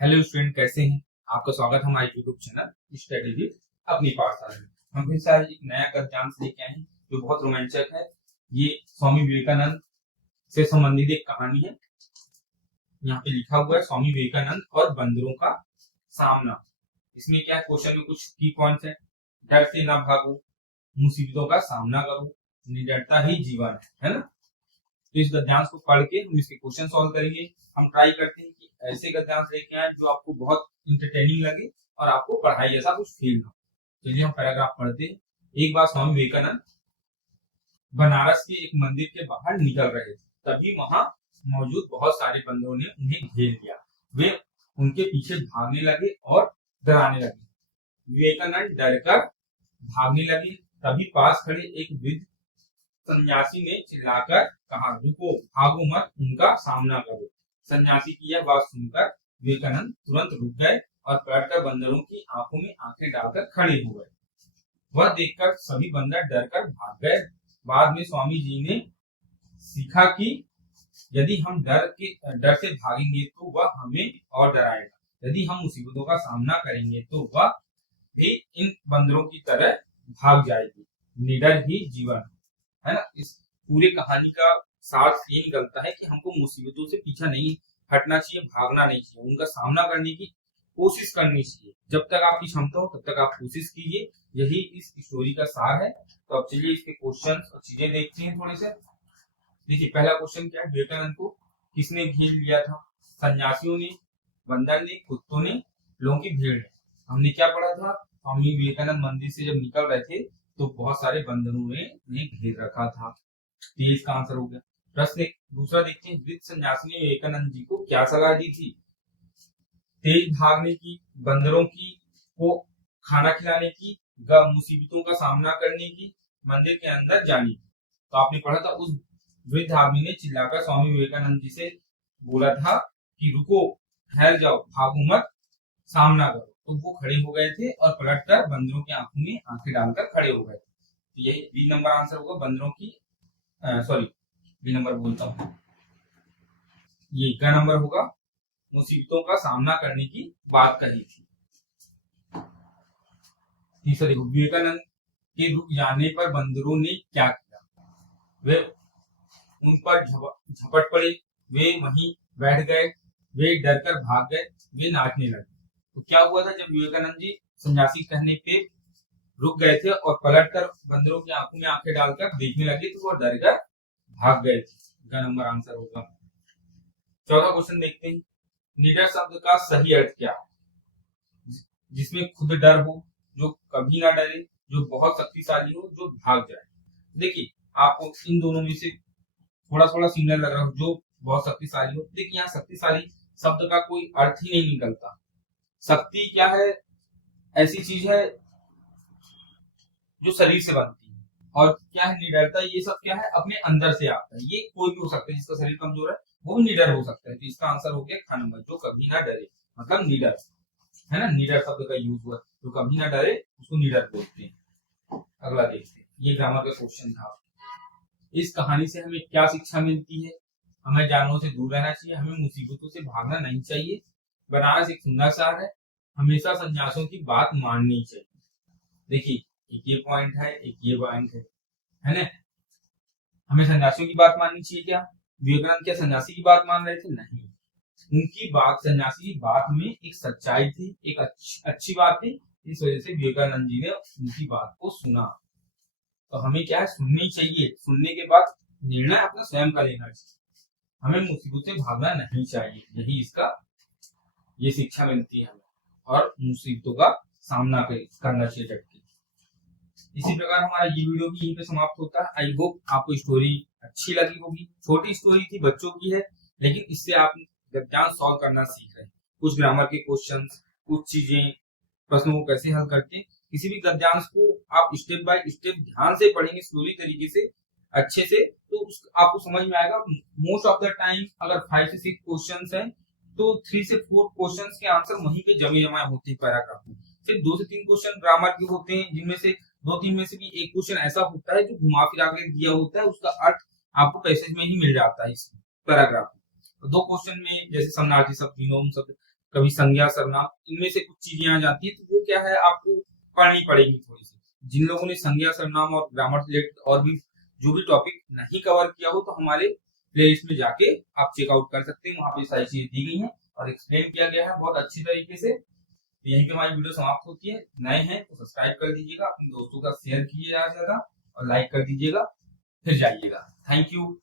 Hello student, कैसे हैं? आपका स्वागत है हमारे यूट्यूब चैनल स्टडी विद अपनी पाठशाला में। हम फिर से आज एक नया गद्यांश लेके आए हैं जो बहुत रोमांचक है। ये स्वामी विवेकानंद से संबंधित एक कहानी है। यहाँ पे लिखा हुआ है स्वामी विवेकानंद और बंदरों का सामना। इसमें क्या क्वेश्चन में कुछ की पॉइंट्स है। डर से ना भागो, मुसीबतों का सामना करो, निडरता ही जीवन है ना। तो इस गद्यांश को पढ़ के हम इसके क्वेश्चन सॉल्व करेंगे। हम ट्राई करते हैं कि ऐसे गद्यांश लेके आए जो आपको बहुत इंटरटेनिंग लगे और आपको पढ़ाई जैसा कुछ फील हो। चलिए हम पैराग्राफ पढ़ते हैं। एक बार स्वामी विवेकानंद बनारस के एक मंदिर के बाहर निकल रहे थे, तभी वहां मौजूद बहुत सारे बंदरों ने उन्हें घेर लिया। वे उनके पीछे भागने लगे और डराने लगे। विवेकानंद डरकर भागने लगे, तभी पास खड़े एक वृद्ध सन्यासी ने चिल्लाकर कहा, रुको, भागो मत, उनका सामना करो। सन्यासी की यह बात सुनकर विवेकानंद तुरंत रुक गए और पलटकर बंदरों की आंखों में आंखें डालकर खड़े हो गए। वह देखकर सभी बंदर डरकर भाग गए। बाद में स्वामी जी ने सीखा कि यदि हम डर से भागेंगे तो वह हमें और डराएगा, यदि हम मुसीबतों का सामना करेंगे तो वह भी इन बंदरों की तरह भाग जाएगी। निडर ही जीवन है ना। इस पूरे कहानी का सार ये निकलता है कि हमको मुसीबतों से पीछा नहीं हटना चाहिए, भागना नहीं चाहिए, उनका सामना करने की कोशिश करनी चाहिए। जब तक आपकी क्षमता हो तब तक आप कोशिश कीजिए। यही इस स्टोरी का सार है। तो अब चलिए इसके क्वेश्चंस और चीजें देखते हैं थोड़े से। देखिए पहला क्वेश्चन क्या है, विवेकानंद को किसने घेर लिया था? सन्यासियों ने, बंदर ने, कुत्तों ने, लोगों की भीड़ ने। हमने क्या पढ़ा था, स्वामी विवेकानंद मंदिर से जब निकल रहे थे तो बहुत सारे बंदरों ने उन्हें घेर रखा था। तो इसका आंसर हो गया। प्रश्न दूसरा देखते हैं, वृद्ध सन्यासी ने विवेकानंद जी को क्या सलाह दी थी? तेज भागने की, बंदरों की को खाना खिलाने की, मुसीबतों का सामना करने की, मंदिर के अंदर जाने की। तो आपने पढ़ा था उस वृद्ध आदमी ने चिल्लाकर स्वामी विवेकानंद जी से बोला था कि रुको, ठहर जाओ, भागो मत, सामना करो। तो वो खड़े हो गए थे और पलटकर बंदरों की आंखों में आंखें डालकर खड़े हो गए थे। तो यही बी नंबर आंसर होगा। बंदरों की बी नंबर बोलता हूँ, ये क्या नंबर होगा? मुसीबतों का सामना करने की बात कही थी। तीसरा देखो, विवेकानंद के रुक जाने पर बंदरों ने क्या किया? वे उन पर झपट पड़े, वे वहीं बैठ गए, वे डरकर भाग गए, वे नाचने लगे। तो क्या हुआ था, जब विवेकानंद जी सन्यासी कहने पे रुक गए थे और पलटकर बंदरों की आंखों में आंखें डालकर देखने लगे तो वो डर कर भाग गए थे। इसका नंबर आंसर होगा। चौथा क्वेश्चन देखते हैं, निडर शब्द का सही अर्थ क्या है? जिसमें खुद डर हो, जो कभी ना डरे, जो बहुत शक्तिशाली हो, जो भाग जाए। देखिए आपको इन दोनों में से थोड़ा थोड़ा सिमिलर लग रहा हो, जो बहुत शक्तिशाली हो। देखिए यहाँ शक्तिशाली शब्द का कोई अर्थ ही नहीं निकलता। शक्ति क्या है? ऐसी चीज है जो शरीर से बनती है। और क्या है निडरता? ये सब क्या है, अपने अंदर से आता है। ये कोई भी हो सकता है, जिसका शरीर कमजोर है वो भी निडर हो सकता है। तो इसका आंसर हो गया ख नंबर, जो कभी ना डरे, मतलब निडर है ना। निडर शब्द का यूज हुआ, जो कभी ना डरे उसको निडर बोलते हैं। अगला देखते हैं, ये ग्रामर का क्वेश्चन था। इस कहानी से हमें क्या शिक्षा मिलती है? हमें जानवरों से दूर रहना चाहिए, हमें मुसीबतों से भागना नहीं चाहिए। बनारस एक सुंदर शहर है, हमेशा सन्यासियों की बात माननी चाहिए। देखिए एक ये पॉइंट है, एक ये पॉइंट है ना। हमें सन्यासियों की बात माननी चाहिए। क्या विवेकानंद क्या सन्यासी की बात मान रहे थे? नहीं, उनकी बात, सन्यासी की बात में एक सच्चाई थी, एक अच्छी बात थी। इस वजह से विवेकानंद जी ने उनकी बात को सुना। तो हमें क्या है, सुननी चाहिए। सुनने के बाद निर्णय अपना स्वयं का लेना चाहिए। हमें मुसीबत से भागना नहीं चाहिए। यही इसका ये शिक्षा मिलती है हमें, और मुसीबतों का सामना करना चाहिए डट के। इसी प्रकार हमारा ये वीडियो भी यहीं पे समाप्त होता है। आई होप आपको स्टोरी अच्छी लगी होगी। छोटी स्टोरी थी, बच्चों की है, लेकिन इससे आप गद्यांश सॉल्व करना सीख रहे हैं। कुछ ग्रामर के क्वेश्चंस, कुछ चीजें, प्रश्नों को कैसे हल करते हैं। किसी भी गद्यांश को आप स्टेप बाय स्टेप ध्यान से पढ़ेंगे, स्लोली तरीके से, अच्छे से, तो आपको समझ में आएगा। मोस्ट ऑफ द टाइम अगर 5 से 6 क्वेश्चंस हैं तो 3 से 4 क्वेश्चंस के आंसर वहीं पे जमे जमाए होते हैं पैराग्राफ में। सिर्फ 2 से 3 क्वेश्चन ग्रामर के होते हैं, जिनमें से 2-3 में से भी एक क्वेश्चन ऐसा होता है जो घुमा फिरा के दिया होता है, उसका अर्थ आपको पैसेज में ही मिल जाता है इस पैराग्राफ में। तो 2 क्वेश्चन में जैसे समानार्थी शब्द, विलोम शब्द, कभी संज्ञा सर्वनाम, इनमें से कुछ चीजें आ जाती है, तो वो क्या है आपको पढ़नी पड़ेगी थोड़ी सी। जिन लोगों ने संज्ञा सर्वनाम और ग्रामर रिलेटेड और भी जो भी टॉपिक नहीं कवर किया हो, तो हमारे प्लेलिस्ट में जाके आप चेकआउट कर सकते हैं, वहां पे सारी चीजें दी गई हैं और एक्सप्लेन किया गया है बहुत अच्छी तरीके से। तो यहीं पे हमारी वीडियो समाप्त होती है। नए हैं तो सब्सक्राइब कर दीजिएगा, अपने दोस्तों का शेयर कीजिए ज्यादा से ज्यादा और लाइक कर दीजिएगा, फिर जाइएगा। Thank you.